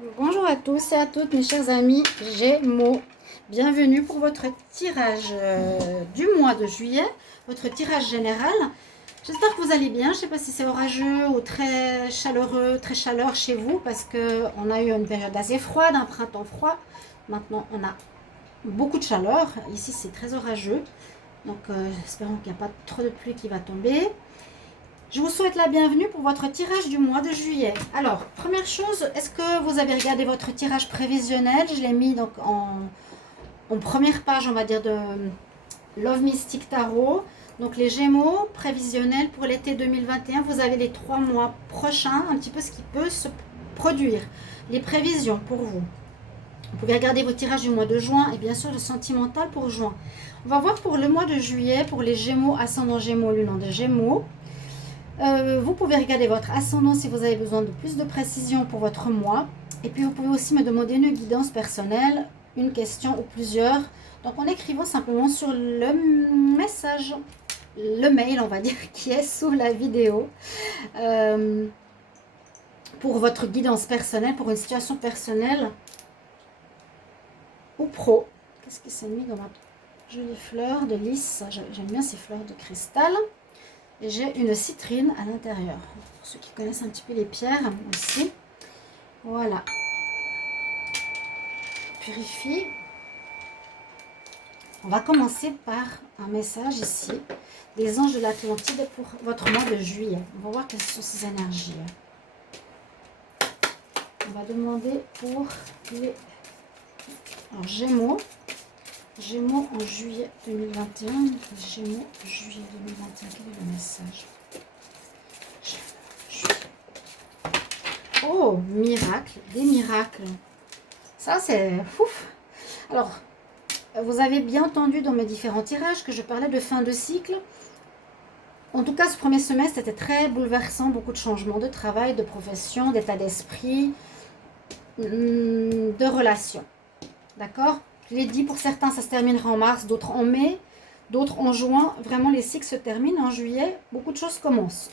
Bonjour à tous et à toutes mes chers amis Gémeaux. Bienvenue pour votre tirage du mois de juillet, votre tirage général. J'espère que vous allez bien. Je ne sais pas si c'est orageux ou très chaleureux, très chaleur chez vous parce qu'on a eu une période assez froide, un printemps froid. Maintenant, on a beaucoup de chaleur. Ici, c'est très orageux. Donc, espérons qu'il n'y a pas trop de pluie qui va tomber. Je vous souhaite la bienvenue pour votre tirage du mois de juillet. Alors, première chose, est-ce que vous avez regardé votre tirage prévisionnel? Je l'ai mis donc en première page, on va dire, de Love Mystic Tarot. Donc, les Gémeaux prévisionnels pour l'été 2021, vous avez les 3 mois prochains, un petit peu ce qui peut se produire. Les prévisions pour vous. Vous pouvez regarder vos tirages du mois de juin et bien sûr le sentimental pour juin. On va voir pour le mois de juillet, pour les Gémeaux, ascendant Gémeaux, lune des Gémeaux. Vous pouvez regarder votre ascendant si vous avez besoin de plus de précision pour votre mois. Et puis vous pouvez aussi me demander une guidance personnelle, une question ou plusieurs. Donc en écrivant simplement sur le message, le mail on va dire, qui est sous la vidéo. Pour votre guidance personnelle, pour une situation personnelle ou pro. Qu'est-ce qui s'est mis dans ma jolie fleur de lys? J'aime bien ces fleurs de cristal. Et j'ai une citrine à l'intérieur. Pour ceux qui connaissent un petit peu les pierres aussi. Voilà. Purifie. On va commencer par un message ici des anges de l'Atlantide pour votre mois de juillet. On va voir quelles sont ces énergies. On va demander pour les Gémeaux. Gémeaux en juillet 2021. Gémeaux juillet 2021. Quel est le message? Oh, miracle, des miracles. Ça, c'est fouf. Alors, vous avez bien entendu dans mes différents tirages que je parlais de fin de cycle. En tout cas, ce premier semestre était très bouleversant. Beaucoup de changements de travail, de profession, d'état d'esprit, de relations. D'accord? Je l'ai dit, pour certains, ça se terminera en mars, d'autres en mai, d'autres en juin. Vraiment, les cycles se terminent en juillet. Beaucoup de choses commencent.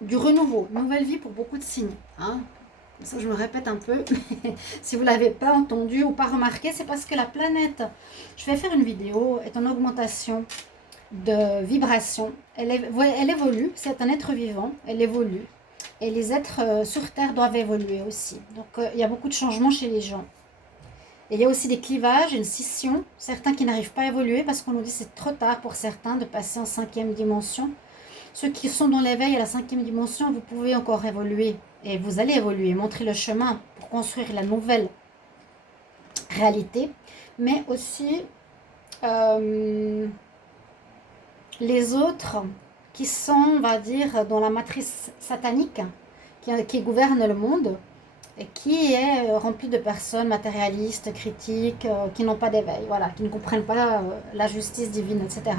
Du renouveau, nouvelle vie pour beaucoup de signes. Hein? Ça, je me répète un peu. Si vous ne l'avez pas entendu ou pas remarqué, c'est parce que la planète, je vais faire une vidéo, est en augmentation de vibration. Elle évolue, c'est un être vivant, elle évolue. Et les êtres sur Terre doivent évoluer aussi. Donc, il y a beaucoup de changements chez les gens. Et il y a aussi des clivages, une scission. Certains qui n'arrivent pas à évoluer parce qu'on nous dit que c'est trop tard pour certains de passer en 5e dimension. Ceux qui sont dans l'éveil à la 5e dimension, vous pouvez encore évoluer. Et vous allez évoluer, montrer le chemin pour construire la nouvelle réalité. Mais aussi les autres qui sont, on va dire, dans la matrice satanique qui gouverne le monde et qui est remplie de personnes matérialistes, critiques, qui n'ont pas d'éveil, voilà, qui ne comprennent pas la justice divine, etc.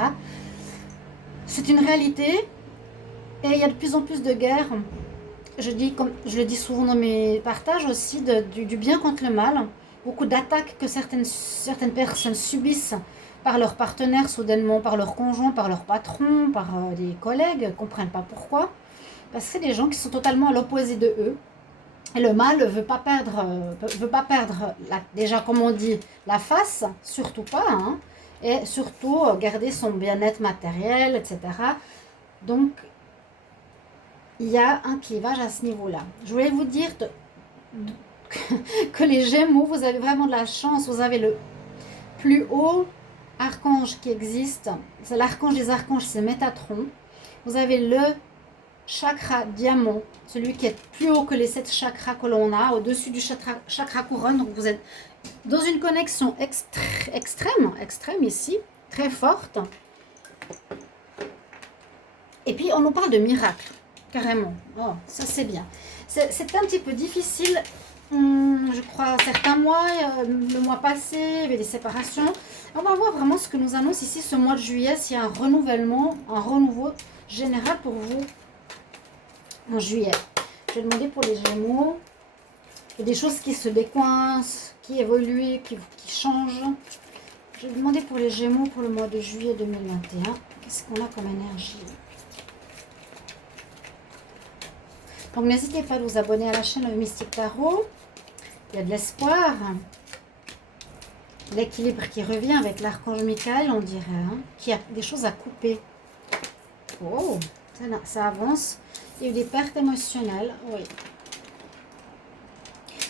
C'est une réalité. Et il y a de plus en plus de guerres. Comme je le dis souvent dans mes partages aussi, du bien contre le mal. Beaucoup d'attaques que certaines personnes subissent par leurs partenaires, soudainement par leurs conjoints, par leurs patrons, par des collègues, ne comprennent pas pourquoi. Parce que c'est des gens qui sont totalement à l'opposé de eux. Et le mal ne veut pas perdre, déjà comme on dit, la face, surtout pas, hein, et surtout garder son bien-être matériel, etc. Donc, il y a un clivage à ce niveau-là. Je voulais vous dire que les Gémeaux, vous avez vraiment de la chance. Vous avez le plus haut archange qui existe. C'est l'archange des archanges, c'est Métatron. Vous avez le chakra diamant, celui qui est plus haut que les 7 chakras que l'on a, au-dessus du chakra couronne. Donc vous êtes dans une connexion extrême ici, très forte. Et puis on nous parle de miracles. Carrément. Oh, ça c'est bien. C'était un petit peu difficile, je crois, certains mois. Le mois passé, il y avait des séparations. On va voir vraiment ce que nous annonce ici ce mois de juillet, s'il y a un renouvellement, un renouveau général pour vous en juillet. Je vais demander pour les Gémeaux. Il y a des choses qui se décoincent, qui évoluent, qui changent. Je vais demander pour les Gémeaux pour le mois de juillet 2021. Qu'est-ce qu'on a comme énergie ? Donc n'hésitez pas à vous abonner à la chaîne Mystic Tarot Il y a de l'espoir. L'équilibre qui revient avec l'archange Michael, on dirait, hein, qui a des choses à couper. Oh, ça avance. Il y a eu des pertes émotionnelles, oui.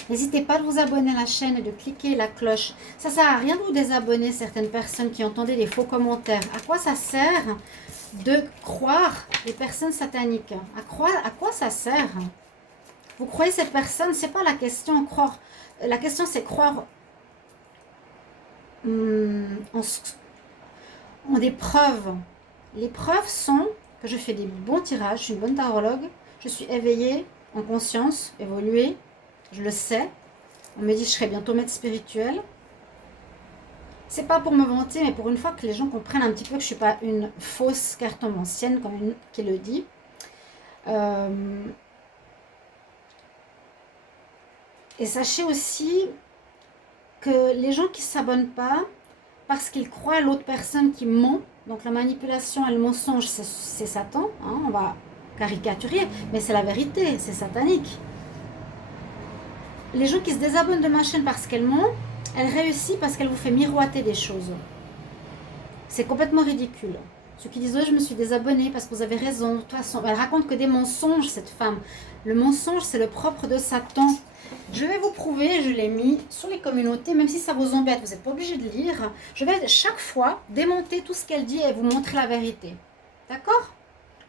N'hésitez pas à vous abonner à la chaîne et de cliquer la cloche. Ça ne sert à rien de vous désabonner, certaines personnes qui entendaient des faux commentaires. À quoi ça sert de croire les personnes sataniques? À quoi ça sert? Vous croyez cette personne? Ce n'est pas la question. Croire. La question, c'est croire en des preuves. Les preuves sont que je fais des bons tirages, je suis une bonne tarologue, je suis éveillée, en conscience, évoluée, je le sais. On me dit que je serai bientôt maître spirituel. C'est pas pour me vanter, mais pour une fois que les gens comprennent un petit peu que je suis pas une fausse cartomancienne, comme une qui le dit. Et sachez aussi que les gens qui ne s'abonnent pas, parce qu'ils croient à l'autre personne qui ment, donc la manipulation et le mensonge, c'est Satan, hein, on va caricaturer, mais c'est la vérité, c'est satanique. Les gens qui se désabonnent de ma chaîne parce qu'elle ment, elle réussit parce qu'elle vous fait miroiter des choses. C'est complètement ridicule. Ceux qui disent, oh, je me suis désabonnée parce que vous avez raison. De toute façon, elle raconte que des mensonges, cette femme. Le mensonge, c'est le propre de Satan. Je vais vous prouver, je l'ai mis sur les communautés, même si ça vous embête, vous n'êtes pas obligé de lire. Je vais chaque fois démonter tout ce qu'elle dit et vous montrer la vérité. D'accord?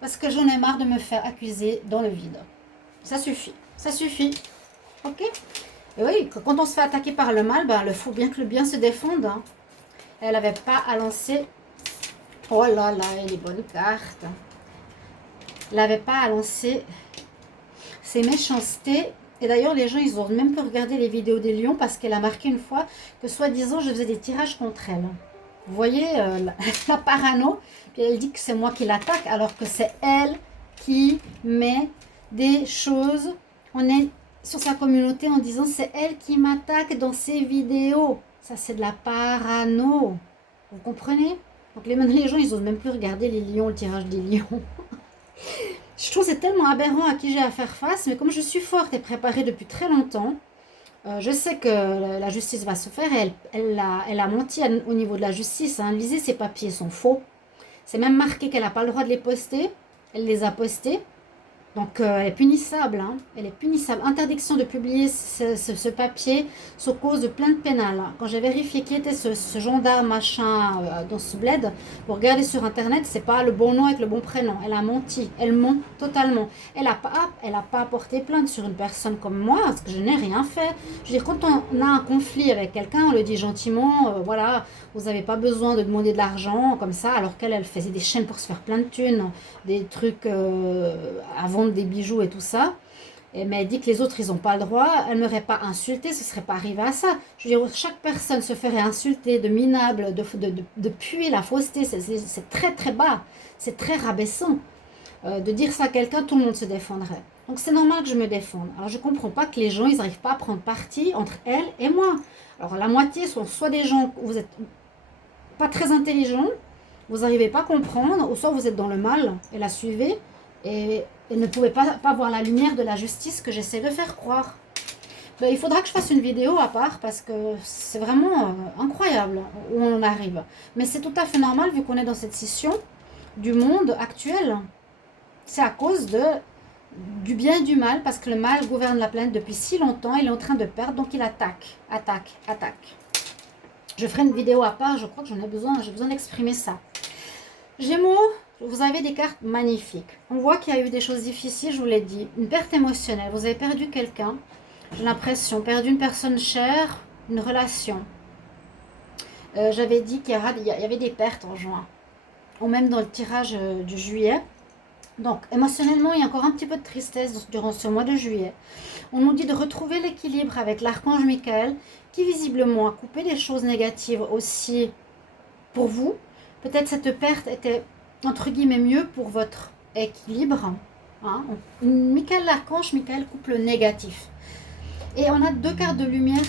Parce que j'en ai marre de me faire accuser dans le vide. Ça suffit. Ça suffit. Ok? Et oui, quand on se fait attaquer par le mal, ben, il faut bien que le bien se défende. Hein. Elle n'avait pas à lancer... Oh là là, et les bonnes cartes. Elle n'avait pas à lancer ses méchancetés. Et d'ailleurs, les gens, ils ont même pas regardé les vidéos des lions parce qu'elle a marqué une fois que, soi-disant, je faisais des tirages contre elle. Vous voyez la parano. Puis elle dit que c'est moi qui l'attaque alors que c'est elle qui met des choses. On est sur sa communauté en disant c'est elle qui m'attaque dans ses vidéos. Ça, c'est de la parano. Vous comprenez? Donc maintenant, les gens, ils n'osent même plus regarder les lions, le tirage des lions. Je trouve que c'est tellement aberrant à qui j'ai à faire face, mais comme je suis forte et préparée depuis très longtemps, je sais que la justice va se faire et elle a menti au niveau de la justice. Hein. Lisez, ces papiers sont faux. C'est même marqué qu'elle n'a pas le droit de les poster. Elle les a postés. Donc, elle est punissable. Hein. Elle est punissable. Interdiction de publier ce papier sous cause de plainte pénale. Quand j'ai vérifié qui était ce gendarme machin dans ce bled, vous regardez sur Internet, c'est pas le bon nom avec le bon prénom. Elle a menti. Elle ment totalement. Elle n'a pas porté plainte sur une personne comme moi parce que je n'ai rien fait. Je veux dire, quand on a un conflit avec quelqu'un, on le dit gentiment, voilà, vous n'avez pas besoin de demander de l'argent comme ça, alors qu'elle faisait des chaînes pour se faire plein de thunes, des trucs à vendre des bijoux et tout ça. Mais elle dit que les autres, ils n'ont pas le droit. Elle ne m'aurait pas insulté, ce ne serait pas arrivé à ça. Je veux dire, chaque personne se ferait insulter de minable, de puer la fausseté. C'est très très bas, c'est très rabaissant. De dire ça à quelqu'un, tout le monde se défendrait. Donc c'est normal que je me défende. Alors je ne comprends pas que les gens, ils n'arrivent pas à prendre parti entre elle et moi. Alors la moitié sont soit des gens, vous n'êtes pas très intelligents, vous n'arrivez pas à comprendre, ou soit vous êtes dans le mal et la suivez, et ne pouvez pas voir la lumière de la justice que j'essaie de faire croire. Ben, il faudra que je fasse une vidéo à part parce que c'est vraiment incroyable où on arrive. Mais c'est tout à fait normal vu qu'on est dans cette scission du monde actuel. C'est à cause du bien et du mal parce que le mal gouverne la planète depuis si longtemps. Il est en train de perdre, donc il attaque. Je ferai une vidéo à part, je crois que j'ai besoin d'exprimer ça. Gémeaux, vous avez des cartes magnifiques. On voit qu'il y a eu des choses difficiles, je vous l'ai dit. Une perte émotionnelle, vous avez perdu quelqu'un. J'ai l'impression, perdu une personne chère, une relation. J'avais dit qu'il y avait des pertes en juin. Ou même dans le tirage du juillet. Donc, émotionnellement, il y a encore un petit peu de tristesse durant ce mois de juillet. On nous dit de retrouver l'équilibre avec l'archange Michael, qui visiblement a coupé des choses négatives aussi pour vous. Peut-être cette perte était, entre guillemets, mieux pour votre équilibre. Hein. Michael, l'archange Michael coupe le négatif. Et on a deux cartes de lumière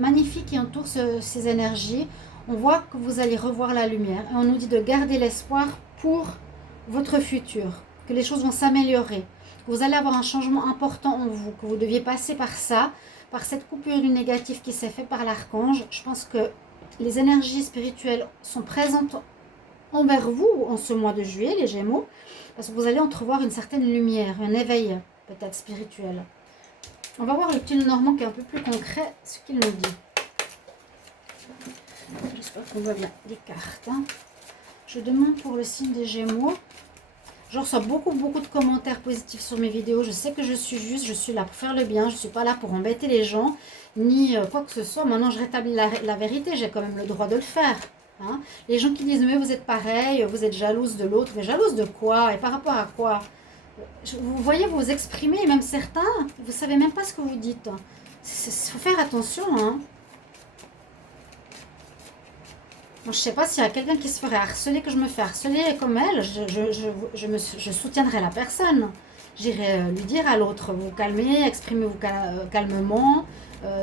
magnifiques qui entourent ces énergies. On voit que vous allez revoir la lumière. Et on nous dit de garder l'espoir pour votre futur, que les choses vont s'améliorer, que vous allez avoir un changement important en vous, que vous deviez passer par ça par cette coupure du négatif qui s'est fait par l'archange, je pense que les énergies spirituelles sont présentes envers vous en ce mois de juillet, les Gémeaux, parce que vous allez entrevoir une certaine lumière, un éveil peut-être spirituel. On va voir le petit Normand qui est un peu plus concret, ce qu'il nous dit. J'espère qu'on voit bien les cartes. Hein. Je demande pour le signe des Gémeaux. Je reçois beaucoup de commentaires positifs sur mes vidéos. Je sais que je suis juste, je suis là pour faire le bien. Je ne suis pas là pour embêter les gens, ni quoi que ce soit. Maintenant, je rétablis la vérité. J'ai quand même le droit de le faire. Hein. Les gens qui disent, mais vous êtes pareil, vous êtes jalouse de l'autre. Mais jalouse de quoi? Et par rapport à quoi? Vous voyez, vous vous exprimez, même certains, vous ne savez même pas ce que vous dites. Il faut faire attention. Hein. Moi, je ne sais pas s'il y a quelqu'un qui se ferait harceler, que je me fais harceler comme elle, je soutiendrai la personne. J'irai lui dire à l'autre, vous calmez, exprimez-vous calmement.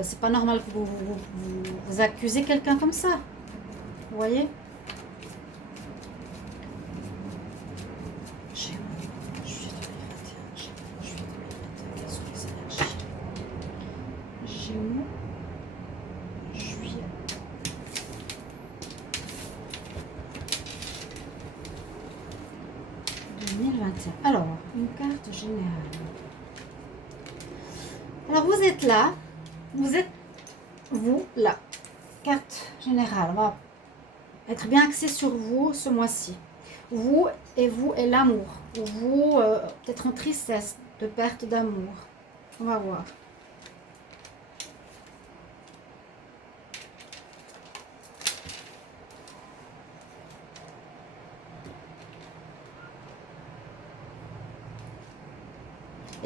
C'est pas normal que vous accusez quelqu'un comme ça. Vous voyez? Gémeaux, juillet. Alors, une carte générale. Alors, vous êtes là. Vous êtes, vous, là. Carte générale. On va être bien axé sur vous ce mois-ci. Vous et l'amour. Vous, peut-être en tristesse, de perte d'amour. On va voir.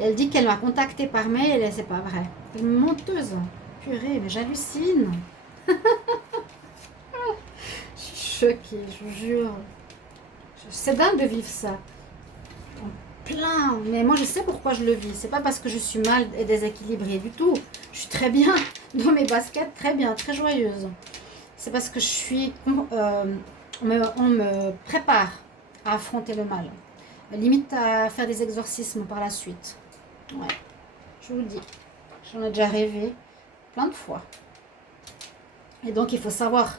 Elle dit qu'elle m'a contacté par mail et c'est pas vrai. Elle est menteuse. Purée, mais j'hallucine. Je suis choquée, je vous jure. C'est dingue de vivre ça. En plein. Mais moi, je sais pourquoi je le vis. C'est pas parce que je suis mal et déséquilibrée du tout. Je suis très bien dans mes baskets, très bien, très joyeuse. C'est parce que je suis... on me prépare à affronter le mal. Limite à faire des exorcismes par la suite. Ouais, je vous le dis. J'en ai déjà rêvé plein de fois. Et donc, il faut savoir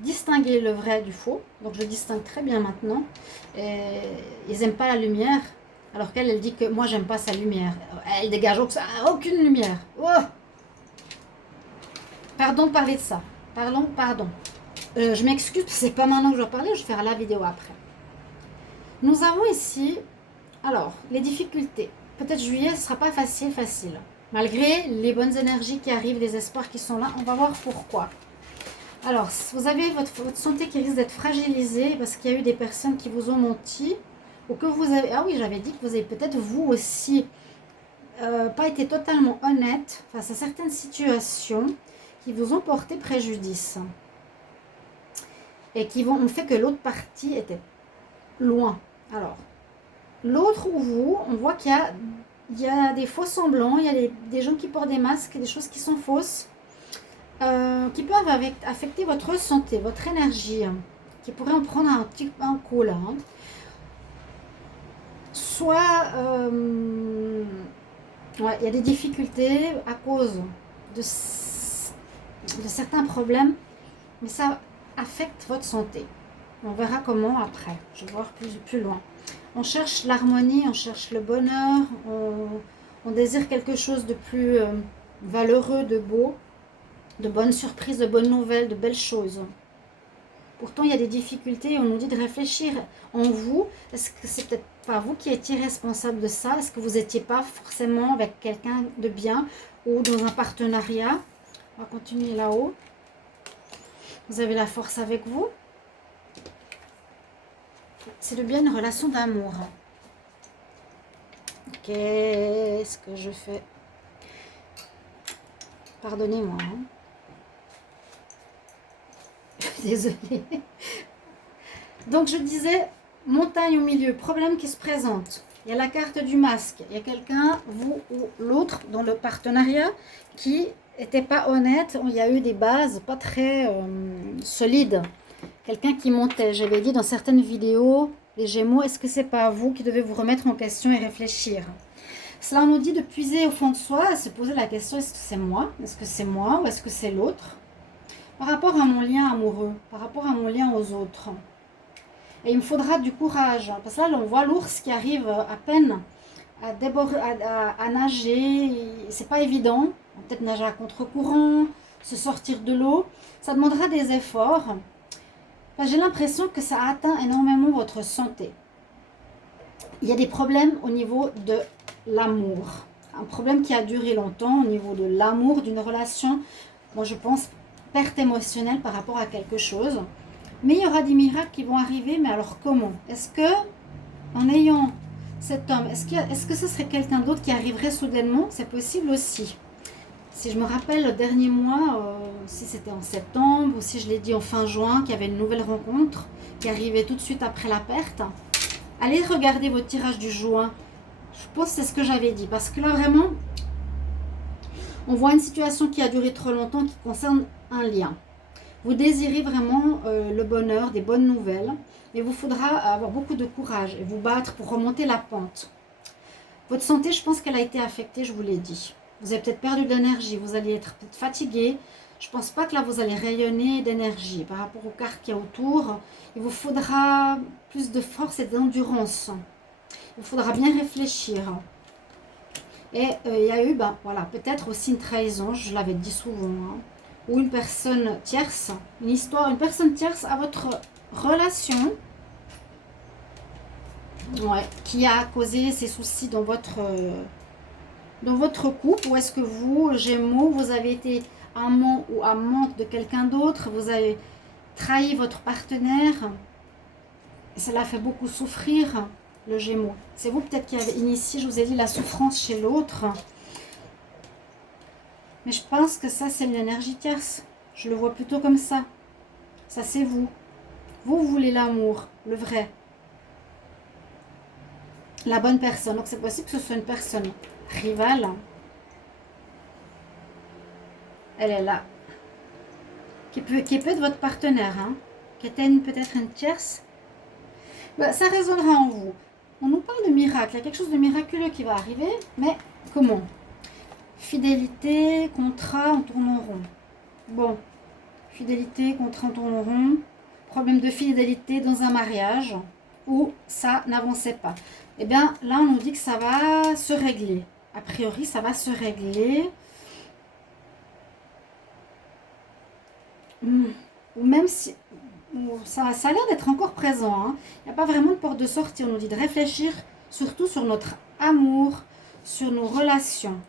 distinguer le vrai du faux. Donc, je distingue très bien maintenant. Et ils n'aiment pas la lumière. Alors qu'elle, elle dit que moi, j'aime pas sa lumière. Elle dégage aucune lumière. Oh, pardon de parler de ça. Pardon. Je m'excuse, c'est pas maintenant que je vais parler. Je vais faire la vidéo après. Nous avons ici, alors, les difficultés. Peut-être juillet, ce ne sera pas facile. Malgré les bonnes énergies qui arrivent, les espoirs qui sont là, on va voir pourquoi. Alors, vous avez votre santé qui risque d'être fragilisée parce qu'il y a eu des personnes qui vous ont menti ou que vous avez... Ah oui, j'avais dit que vous avez peut-être vous aussi pas été totalement honnête face à certaines situations qui vous ont porté préjudice et qui ont fait que l'autre partie était loin. Alors, l'autre ou vous, on voit qu'il y a des faux semblants, il y a des gens qui portent des masques, des choses qui sont fausses, qui peuvent affecter votre santé, votre énergie, qui pourraient en prendre un coup là. Hein. Soit, ouais, il y a des difficultés à cause de certains problèmes, mais ça affecte votre santé. On verra comment après, je vais voir plus loin. On cherche l'harmonie, on cherche le bonheur, on désire quelque chose de plus valeureux, de beau, de bonnes surprises, de bonnes nouvelles, de belles choses. Pourtant, il y a des difficultés et on nous dit de réfléchir en vous. Est-ce que c'est peut-être pas vous qui étiez responsable de ça? Est-ce que vous n'étiez pas forcément avec quelqu'un de bien ou dans un partenariat? On va continuer là-haut. Vous avez la force avec vous. C'est le bien une relation d'amour. Qu'est-ce que je fais? Pardonnez-moi. Hein. Désolée. Donc je disais, montagne au milieu, problème qui se présente. Il y a la carte du masque. Il y a quelqu'un, vous ou l'autre, dans le partenariat, qui n'était pas honnête. Il y a eu des bases pas très solides. Quelqu'un qui montait. J'avais dit dans certaines vidéos, les Gémeaux, est-ce que c'est pas vous qui devez vous remettre en question et réfléchir? Cela nous dit de puiser au fond de soi et se poser la question, est-ce que c'est moi? Est-ce que c'est moi ou est-ce que c'est l'autre? Par rapport à mon lien amoureux, par rapport à mon lien aux autres. Et il me faudra du courage. Parce que là, on voit l'ours qui arrive à peine à nager. C'est pas évident. Peut-être nager à contre-courant, se sortir de l'eau. Ça demandera des efforts. Enfin, j'ai l'impression que ça atteint énormément votre santé. Il y a des problèmes au niveau de l'amour. Un problème qui a duré longtemps au niveau de l'amour, d'une relation. Moi, je pense perte émotionnelle par rapport à quelque chose. Mais il y aura des miracles qui vont arriver, mais alors comment? Est-ce que, en ayant cet homme, est-ce que ce serait quelqu'un d'autre qui arriverait soudainement? C'est possible aussi. Si je me rappelle le dernier mois, si c'était en septembre, ou si je l'ai dit en fin juin, qu'il y avait une nouvelle rencontre qui arrivait tout de suite après la perte, allez regarder votre tirage du juin. Je pense que c'est ce que j'avais dit, parce que là vraiment, on voit une situation qui a duré trop longtemps, qui concerne un lien. Vous désirez vraiment le bonheur, des bonnes nouvelles, et il vous faudra avoir beaucoup de courage et vous battre pour remonter la pente. Votre santé, je pense qu'elle a été affectée, je vous l'ai dit. Vous avez peut-être perdu de l'énergie, vous allez être peut-être fatigué. Je ne pense pas que là, vous allez rayonner d'énergie. Par rapport aux cartes qu'il y a autour, il vous faudra plus de force et d'endurance. Il faudra bien réfléchir. Et il y a eu, voilà, peut-être aussi une trahison, je l'avais dit souvent, hein, ou une personne tierce, une personne tierce à votre relation, ouais, qui a causé ces soucis dans votre couple, ou est-ce que vous, Gémeaux, vous avez été amant ou amante de quelqu'un d'autre, vous avez trahi votre partenaire, et cela fait beaucoup souffrir le Gémeaux. C'est vous peut-être qui avez initié, je vous ai dit, la souffrance chez l'autre. Mais je pense que ça, c'est l'énergie tierce. Je le vois plutôt comme ça. Ça, c'est vous. Vous voulez l'amour, le vrai. La bonne personne. Donc, c'est possible que ce soit une personne rivale. Elle est là. Qui peut être votre partenaire. Hein, qui était peut-être une tierce. Ça résonnera en vous. On nous parle de miracle. Il y a quelque chose de miraculeux qui va arriver. Mais comment? Fidélité, contrat, on tourne en rond. Bon, fidélité, contrat, on tourne en rond. Problème de fidélité dans un mariage où ça n'avançait pas. Eh bien, là, on nous dit que ça va se régler. A priori, ça va se régler. Ou même si... Ça a l'air d'être encore présent. Hein. Il n'y a pas vraiment de porte de sortie. On nous dit de réfléchir surtout sur notre amour, sur nos relations.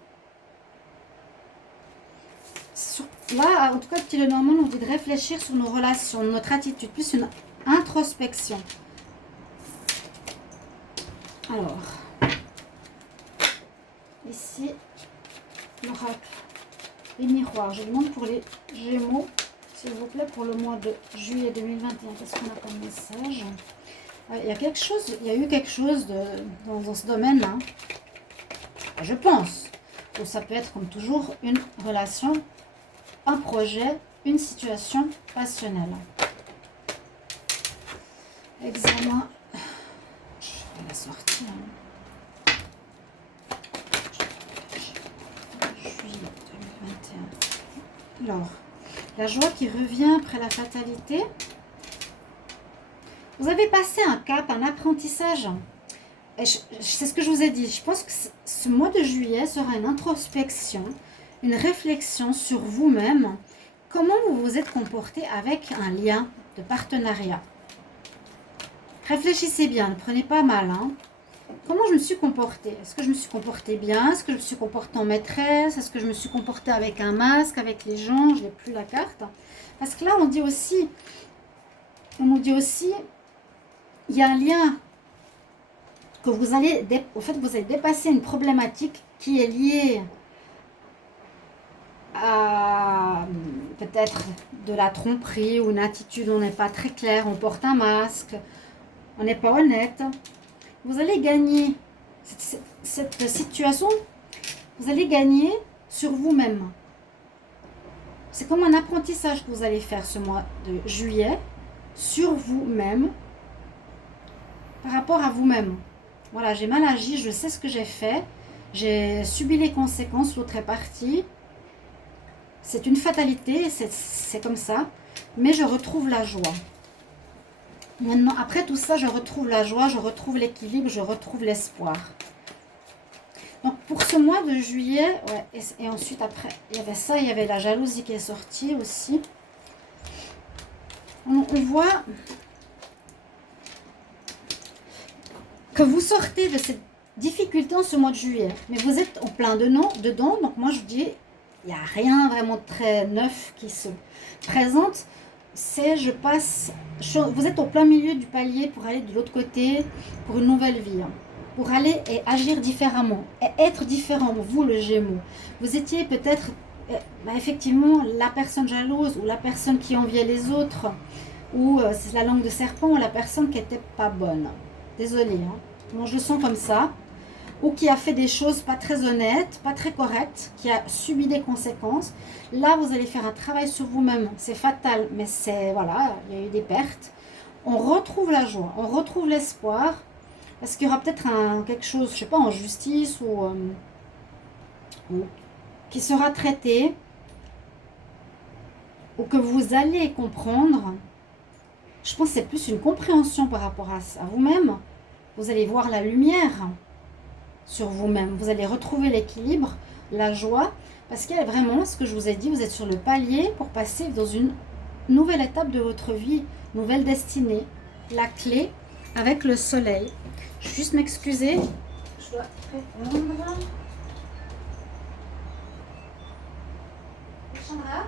Là, en tout cas, le petit Lenormand nous dit de réfléchir sur nos relations, notre attitude, plus une introspection. Alors, ici, l'oracle, les miroirs. Je demande pour les Gémeaux, s'il vous plaît, pour le mois de juillet 2021. Qu'est-ce qu'on a comme message? Il y a quelque chose, il y a eu quelque chose dans ce domaine-là. Je pense que ça peut être comme toujours une relation, un projet, une situation passionnelle. Examen. Je vais la sortir. Juillet 2021. Alors, la joie qui revient après la fatalité. Vous avez passé un cap, un apprentissage. C'est ce que je vous ai dit. Je pense que ce mois de juillet sera une introspection, une réflexion sur vous-même. Comment vous vous êtes comporté avec un lien de partenariat. Réfléchissez bien, ne prenez pas mal. Hein. Comment je me suis comportée? Est-ce que je me suis comportée bien? Est-ce que je me suis comportée en maîtresse? Est-ce que je me suis comportée avec un masque, avec les gens? Je n'ai plus la carte. Parce que là, on nous dit aussi, il y a un lien que vous allez dépasser une problématique qui est liée à peut-être de la tromperie ou une attitude, on n'est pas très clair, on porte un masque, on n'est pas honnête. Vous allez gagner cette situation, vous allez gagner sur vous-même. C'est comme un apprentissage que vous allez faire ce mois de juillet sur vous-même, par rapport à vous-même. Voilà, j'ai mal agi, je sais ce que j'ai fait, J'ai subi les conséquences, l'autre est parti. C'est une fatalité, c'est comme ça. Mais je retrouve la joie. Maintenant, après tout ça, je retrouve la joie, je retrouve l'équilibre, je retrouve l'espoir. Donc pour ce mois de juillet, ouais, et ensuite après, il y avait ça, il y avait la jalousie qui est sortie aussi. On voit que vous sortez de cette difficulté en ce mois de juillet. Mais vous êtes en plein dedans, donc moi je dis, il n'y a rien vraiment de très neuf qui se présente. C'est, vous êtes au plein milieu du palier pour aller de l'autre côté, pour une nouvelle vie. Pour aller et agir différemment, et être différent, vous le Gémeaux. Vous étiez peut-être, effectivement, la personne jalouse, ou la personne qui enviait les autres, ou c'est la langue de serpent, la personne qui n'était pas bonne. Désolée, hein. Moi je le sens comme ça. Ou qui a fait des choses pas très honnêtes, pas très correctes, qui a subi des conséquences. Là, vous allez faire un travail sur vous-même. C'est fatal, mais c'est, voilà, il y a eu des pertes. On retrouve la joie, on retrouve l'espoir. Parce qu'il y aura peut-être quelque chose, je ne sais pas, en justice ou qui sera traité, ou que vous allez comprendre. Je pense que c'est plus une compréhension par rapport à vous-même. Vous allez voir la lumière sur vous-même. Vous allez retrouver l'équilibre, la joie. Parce qu'il y a vraiment, ce que je vous ai dit, vous êtes sur le palier pour passer dans une nouvelle étape de votre vie, nouvelle destinée. La clé avec le soleil. Je vais juste m'excuser. Je dois répondre. Chandra?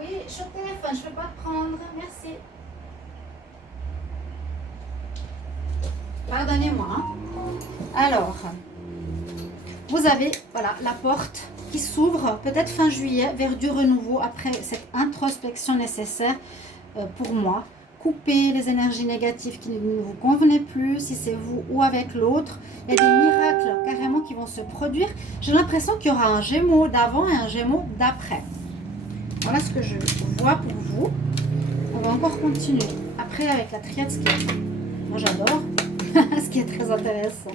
Oui, je suis au téléphone, je ne peux pas te prendre. Merci. Pardonnez-moi. Hein. Alors, vous avez voilà, la porte qui s'ouvre peut-être fin juillet vers du renouveau après cette introspection nécessaire pour moi. Couper les énergies négatives qui ne vous convenaient plus, si c'est vous ou avec l'autre. Il y a des miracles carrément qui vont se produire. J'ai l'impression qu'il y aura un Gémeaux d'avant et un Gémeaux d'après. Voilà ce que je vois pour vous. On va encore continuer. Après, avec la triade, moi j'adore, ce qui est très intéressant.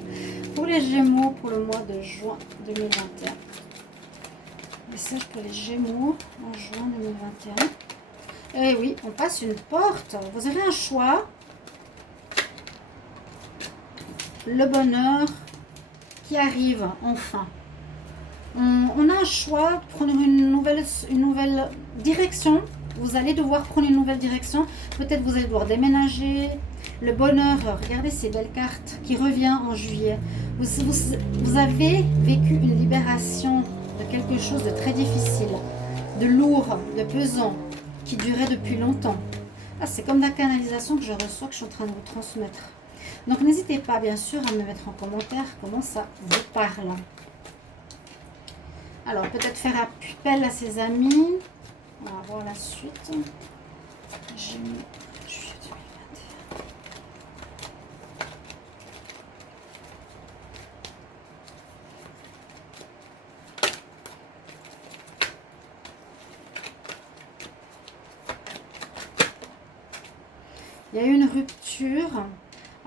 Pour les Gémeaux, pour le mois de juin 2021. Message pour les Gémeaux en juin 2021. Eh oui, on passe une porte. Vous aurez un choix. Le bonheur qui arrive, enfin. On a un choix de prendre une nouvelle direction. Vous allez devoir prendre une nouvelle direction. Peut-être vous allez devoir déménager. Le bonheur, regardez ces belles cartes qui revient en juillet. Vous avez vécu une libération de quelque chose de très difficile, de lourd, de pesant, qui durait depuis longtemps. Ah, c'est comme de la canalisation que je reçois, que je suis en train de vous transmettre. Donc n'hésitez pas bien sûr à me mettre en commentaire comment ça vous parle. Alors peut-être faire appel à ses amis. On va voir la suite. Gémeaux, juillet 2021. Il y a eu une rupture,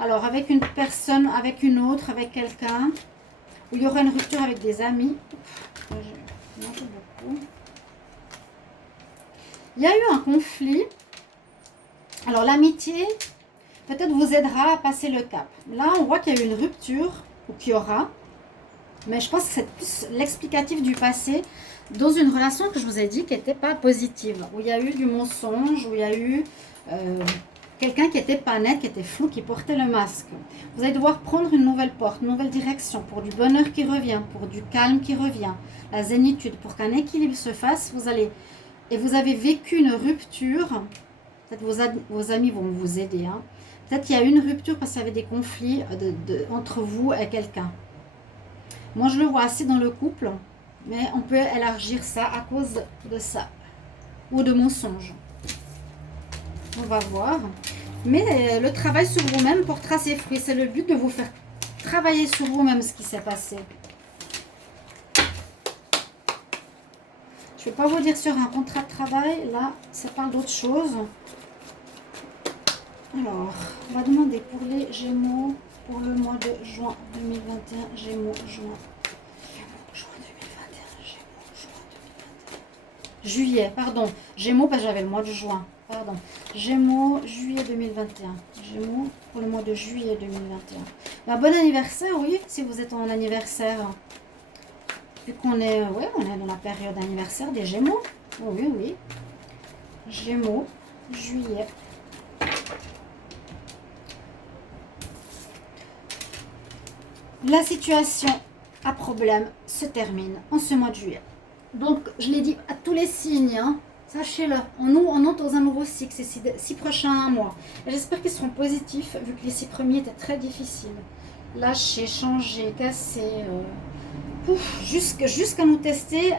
alors avec une personne, avec une autre, avec quelqu'un, ou il y aura une rupture avec des amis. Il y a eu un conflit. Alors l'amitié, peut-être vous aidera à passer le cap. Là, on voit qu'il y a eu une rupture, ou qu'il y aura, mais je pense que c'est plus l'explicatif du passé, dans une relation que je vous ai dit qui n'était pas positive, où il y a eu du mensonge, où il y a eu... quelqu'un qui n'était pas net, qui était flou, qui portait le masque. Vous allez devoir prendre une nouvelle porte, une nouvelle direction, pour du bonheur qui revient, pour du calme qui revient, la zénitude, pour qu'un équilibre se fasse. Vous avez vécu une rupture, peut-être vos amis vont vous aider. Hein. Peut-être qu'il y a eu une rupture parce qu'il y avait des conflits entre vous et quelqu'un. Moi, je le vois assez dans le couple, mais on peut élargir ça à cause de ça, ou de mensonges. On va voir. Mais le travail sur vous-même portera ses fruits. C'est le but de vous faire travailler sur vous-même ce qui s'est passé. Je ne vais pas vous dire sur un contrat de travail. Là, ça parle d'autre chose. Alors, on va demander pour les Gémeaux, pour le mois de juin 2021, Gémeaux, juin. Juin 2021, Gémeaux, juin 2021. Juillet, pardon. Gémeaux, parce que j'avais le mois de juin. Pardon. Gémeaux, juillet 2021. Gémeaux pour le mois de juillet 2021. Ben, bon anniversaire, oui, si vous êtes en anniversaire. Vu qu'on est, ouais, on est dans la période anniversaire des Gémeaux. Oui, oui. Gémeaux, juillet. La situation à problème se termine en ce mois de juillet. Donc, je l'ai dit à tous les signes, hein, sachez-le, on entre dans un nouveau cycle, ces 6 prochains mois. J'espère qu'ils seront positifs, vu que les 6 premiers étaient très difficiles. Lâcher, changer, casser, jusqu'à nous tester,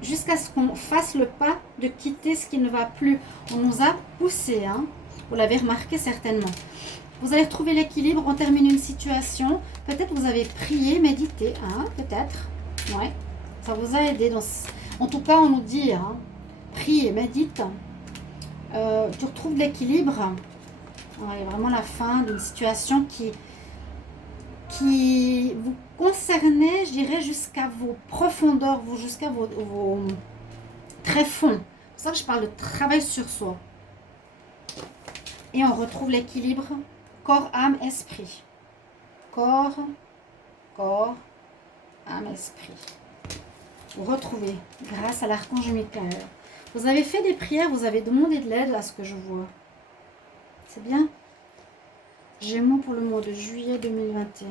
jusqu'à ce qu'on fasse le pas de quitter ce qui ne va plus. On nous a poussé, hein, vous l'avez remarqué certainement. Vous allez retrouver l'équilibre, on termine une situation. Peut-être vous avez prié, médité, hein, peut-être. Ouais, ça vous a aidé. En tout cas, on nous dit, hein, prie et médite. Tu retrouves l'équilibre. Ouais, vraiment la fin d'une situation qui vous concernait, je dirais, jusqu'à vos profondeurs, jusqu'à vos tréfonds. C'est pour ça que je parle de travail sur soi. Et on retrouve l'équilibre. Corps, âme, esprit. Corps, âme, esprit. Vous retrouvez grâce à l'archange Michael. Vous avez fait des prières, vous avez demandé de l'aide à ce que je vois. C'est bien. Gémeaux pour le mois de juillet 2021.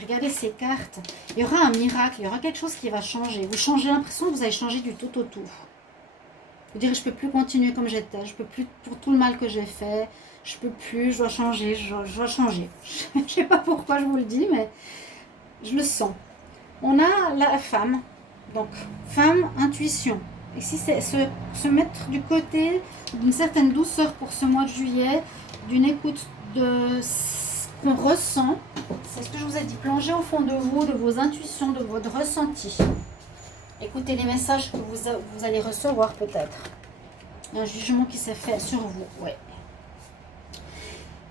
Regardez ces cartes. Il y aura un miracle, il y aura quelque chose qui va changer. Vous changez l'impression que vous allez changer du tout au tout. Vous direz, je ne peux plus continuer comme j'étais. Je ne peux plus, pour tout le mal que j'ai fait. Je ne peux plus, je dois changer, je dois changer. Je ne sais pas pourquoi je vous le dis, mais je le sens. On a la femme. Donc, femme, intuition. Et si c'est se mettre du côté d'une certaine douceur pour ce mois de juillet, d'une écoute de qu'on ressent, c'est ce que je vous ai dit, plongez au fond de vous, de vos intuitions, de votre ressenti. Écoutez les messages que vous allez recevoir peut-être. Un jugement qui s'est fait sur vous, ouais.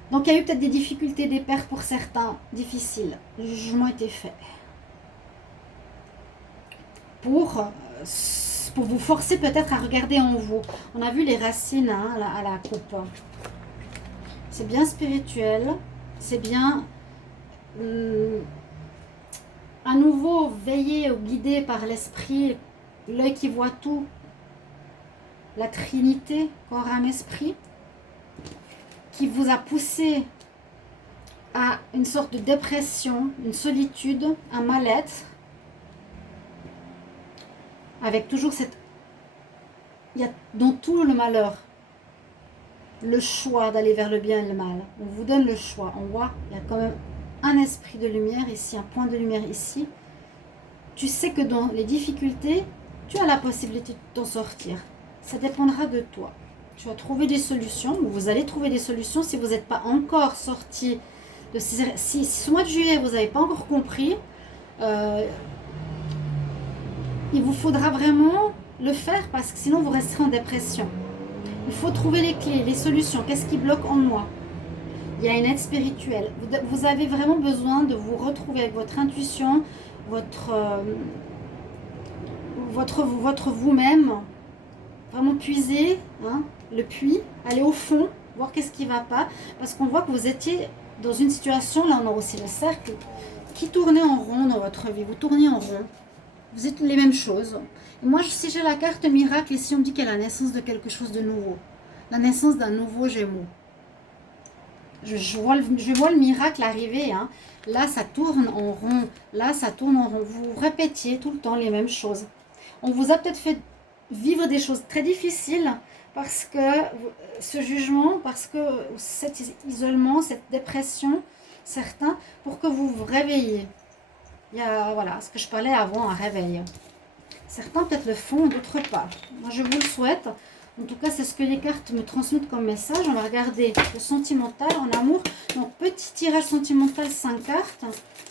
Donc il y a eu peut-être des difficultés, des pertes pour certains, difficiles. Le jugement était fait. Pour vous forcer peut-être à regarder en vous. On a vu les racines, hein, à la coupe. C'est bien spirituel. C'est bien à nouveau veillé ou guidé par l'esprit, l'œil qui voit tout, la Trinité, corps, âme, esprit, qui vous a poussé à une sorte de dépression, une solitude, un mal-être, avec toujours cette... Il y a dans tout le malheur, le choix d'aller vers le bien et le mal. On vous donne le choix. On voit, il y a quand même un esprit de lumière ici, un point de lumière ici. Tu sais que dans les difficultés, tu as la possibilité de t'en sortir. Ça dépendra de toi. Tu vas trouver des solutions, ou vous allez trouver des solutions si vous n'êtes pas encore sorti de ces... Si ce mois de juillet, vous n'avez pas encore compris, il vous faudra vraiment le faire parce que sinon vous resterez en dépression. Il faut trouver les clés, les solutions. Qu'est-ce qui bloque en moi? Il y a une aide spirituelle. Vous avez vraiment besoin de vous retrouver avec votre intuition, votre vous-même. Vraiment puiser, hein, le puits, aller au fond, voir qu'est-ce qui ne va pas. Parce qu'on voit que vous étiez dans une situation, là on a aussi le cercle, qui tournait en rond dans votre vie. Vous tournez en rond. Vous êtes les mêmes choses. Et moi, si j'ai la carte miracle, ici on me dit qu'il y a la naissance de quelque chose de nouveau. La naissance d'un nouveau Gémeaux. Je vois le miracle arriver. Hein. Là, ça tourne en rond. Là, ça tourne en rond. Vous répétiez tout le temps les mêmes choses. On vous a peut-être fait vivre des choses très difficiles parce que ce jugement, parce que cet isolement, cette dépression, certains, pour que vous vous réveilliez. Il y a, voilà, ce que je parlais avant, un réveil. Certains peut-être le font, d'autres pas. Moi, je vous le souhaite. En tout cas, c'est ce que les cartes me transmettent comme message. On va regarder le sentimental en amour. Donc, petit tirage sentimental, 5 cartes.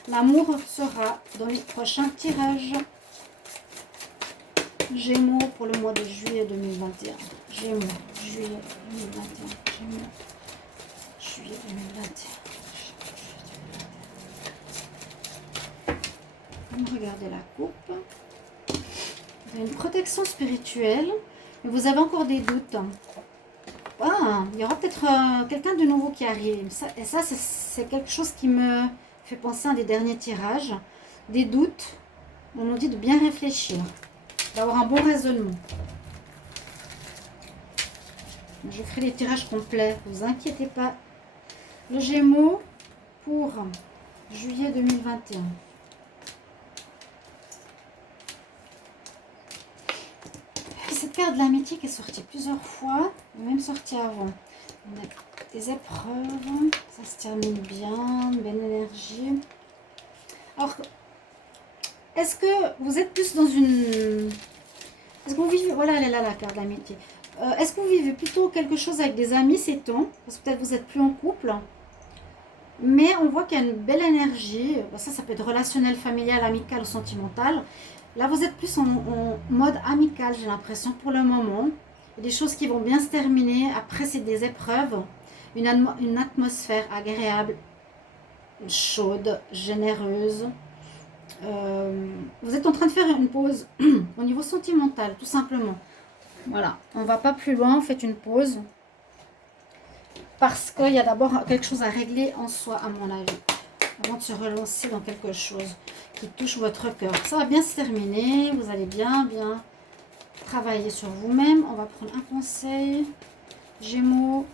L'amour sera dans les prochains tirages. Gémeaux pour le mois de juillet 2021. Gémeaux, juillet 2021. Gémeaux, juillet 2021. Regardez la coupe. Vous avez une protection spirituelle. Mais vous avez encore des doutes. Ah, il y aura peut-être quelqu'un de nouveau qui arrive. Et ça, c'est quelque chose qui me fait penser à des derniers tirages. Des doutes. On nous dit de bien réfléchir. D'avoir un bon raisonnement. Je ferai les tirages complets. Ne vous inquiétez pas. Le Gémeaux pour juillet 2021. Cette carte de l'amitié qui est sortie plusieurs fois, même sortie avant. On a des épreuves, ça se termine bien, une belle énergie. Alors, est-ce que vous êtes plus dans une... Est-ce que vous vivez... Voilà, elle est là, la carte de l'amitié. Est-ce que vous vivez plutôt quelque chose avec des amis ces temps? Parce que peut-être vous n'êtes plus en couple. Mais on voit qu'il y a une belle énergie. Ça peut être relationnel, familial, amical ou sentimental. Là, vous êtes plus en mode amical, j'ai l'impression, pour le moment. Il y a des choses qui vont bien se terminer. Après, c'est des épreuves. Une atmosphère agréable, chaude, généreuse. Vous êtes en train de faire une pause au niveau sentimental, tout simplement. Voilà, on ne va pas plus loin, faites une pause. Parce qu'il y a d'abord quelque chose à régler en soi, à mon avis. Avant de se relancer dans quelque chose qui touche votre cœur. Ça va bien se terminer. Vous allez bien travailler sur vous-même. On va prendre un conseil. Gémeaux,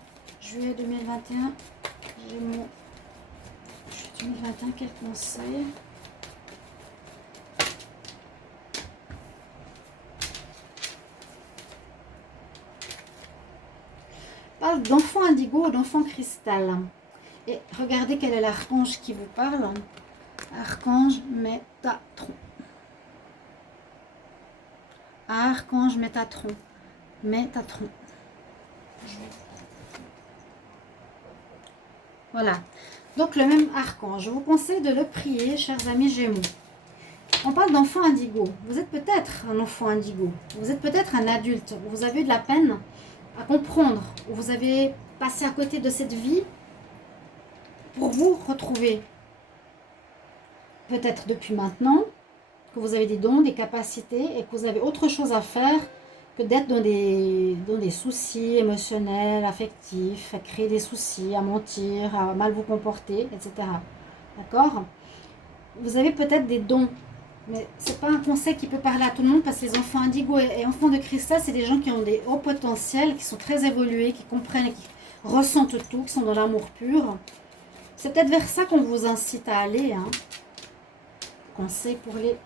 juillet 2021. Gémeaux, juillet 2021. Quel conseil? Parle d'enfant indigo ou d'enfant cristal. Et regardez quel est l'archange qui vous parle. Archange Métatron. Archange Métatron. Métatron. Voilà. Donc le même archange. Je vous conseille de le prier, chers amis Gémeaux. On parle d'enfant indigo. Vous êtes peut-être un enfant indigo. Vous êtes peut-être un adulte. Vous avez eu de la peine à comprendre. Vous avez passé à côté de cette vie pour vous retrouver. Peut-être depuis maintenant que vous avez des dons, des capacités et que vous avez autre chose à faire que d'être dans des soucis émotionnels, affectifs, à créer des soucis, à mentir, à mal vous comporter, etc. D'accord? Vous avez peut-être des dons, mais ce n'est pas un conseil qui peut parler à tout le monde parce que les enfants indigo et enfants de cristal, c'est des gens qui ont des hauts potentiels, qui sont très évolués, qui comprennent, qui ressentent tout, qui sont dans l'amour pur. C'est peut-être vers ça qu'on vous incite à aller. Hein. Conseil pour les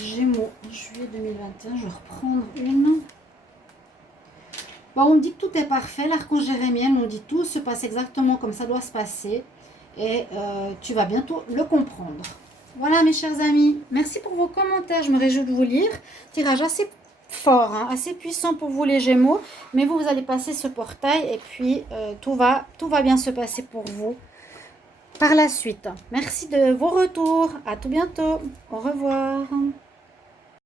Gémeaux, juillet 2021. Je vais reprendre une. Bon, on me dit que tout est parfait. L'archange Jérémie, on dit tout se passe exactement comme ça doit se passer. Et tu vas bientôt le comprendre. Voilà mes chers amis. Merci pour vos commentaires. Je me réjouis de vous lire. Tirage assez fort, hein, assez puissant pour vous les Gémeaux. Mais vous allez passer ce portail et puis tout va bien se passer pour vous par la suite. Merci de vos retours. À tout bientôt. Au revoir.